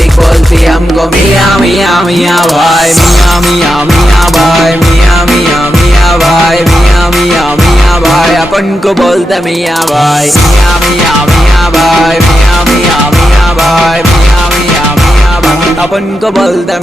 लिख बोलती हमको मियाँ मियाँ मियाँ भाई, मियाँ मियाँ मियाँ भाई, मियाँ मियाँ मियाँ भाई, मियाँ मियाँ मियाँ भाई, अपन को बोलते मियाँ भाई, मियाँ मियाँ मियाँ भाई, मियाँ मियाँ मियाँ भाई, मियाँ मियाँ मियाँ भाई, अपन को बोलते।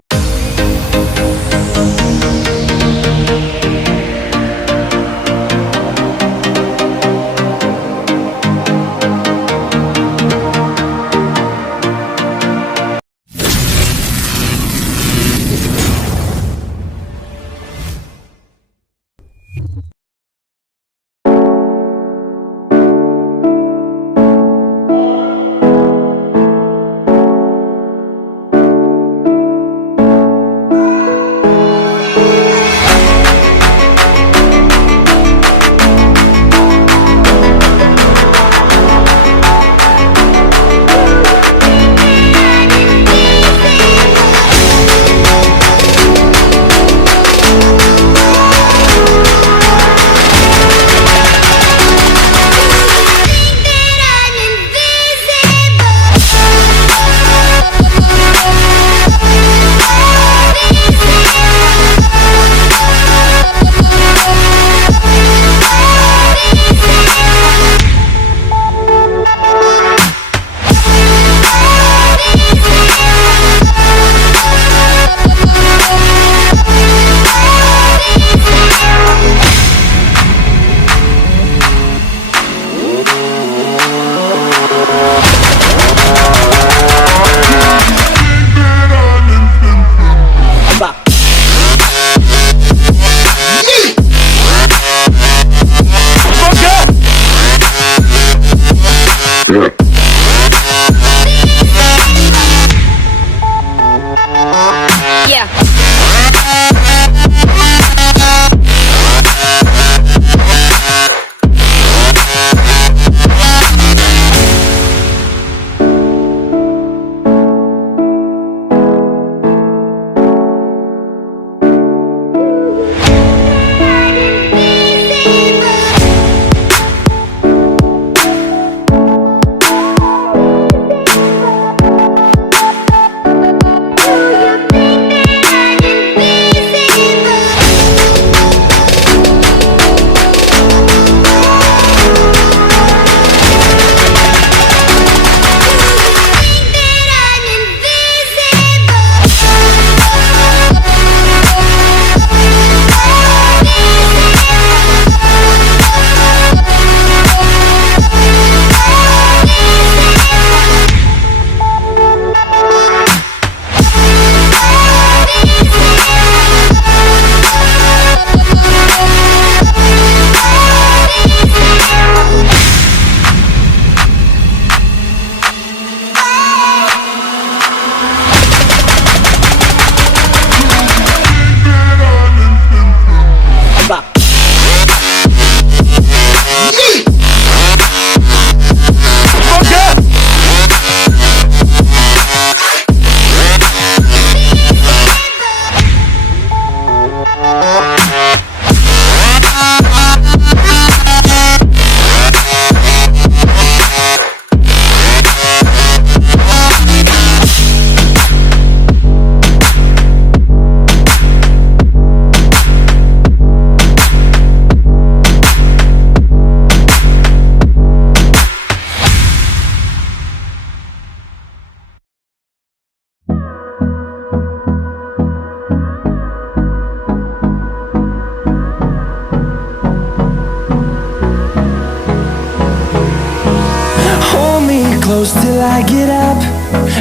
close till I get up.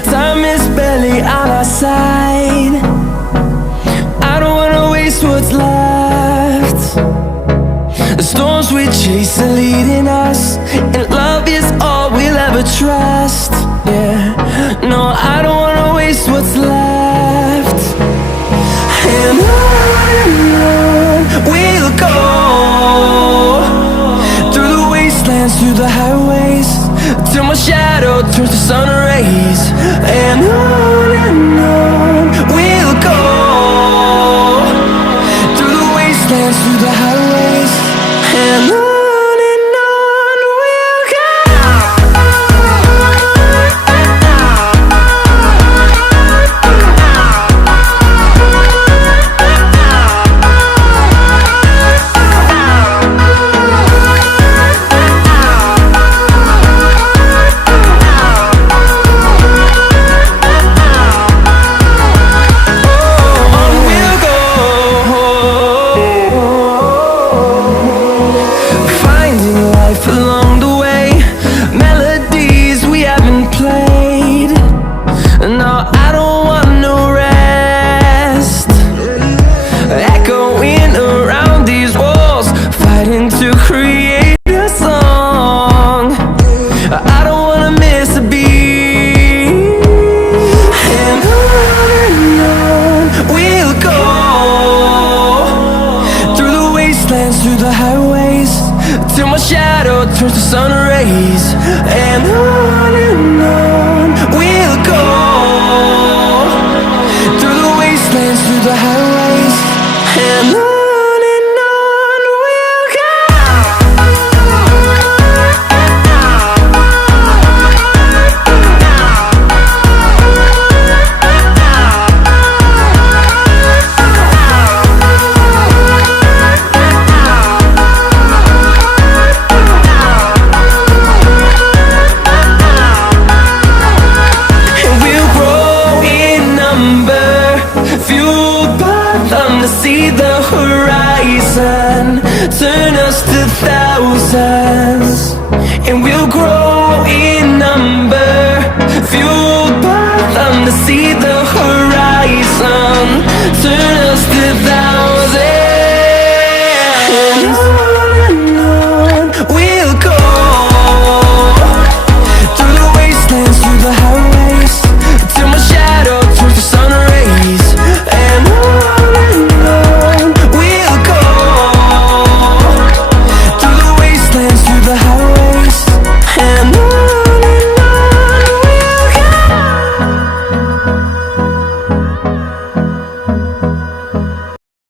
Time is barely on our side. I don't wanna waste what's left. The storms we chase are leading us, and love is all we'll ever trust. Yeah, no, I don't wanna waste what's left. And on we'll go, through the wastelands, through the highways, till my shadow turns to sun rays. And on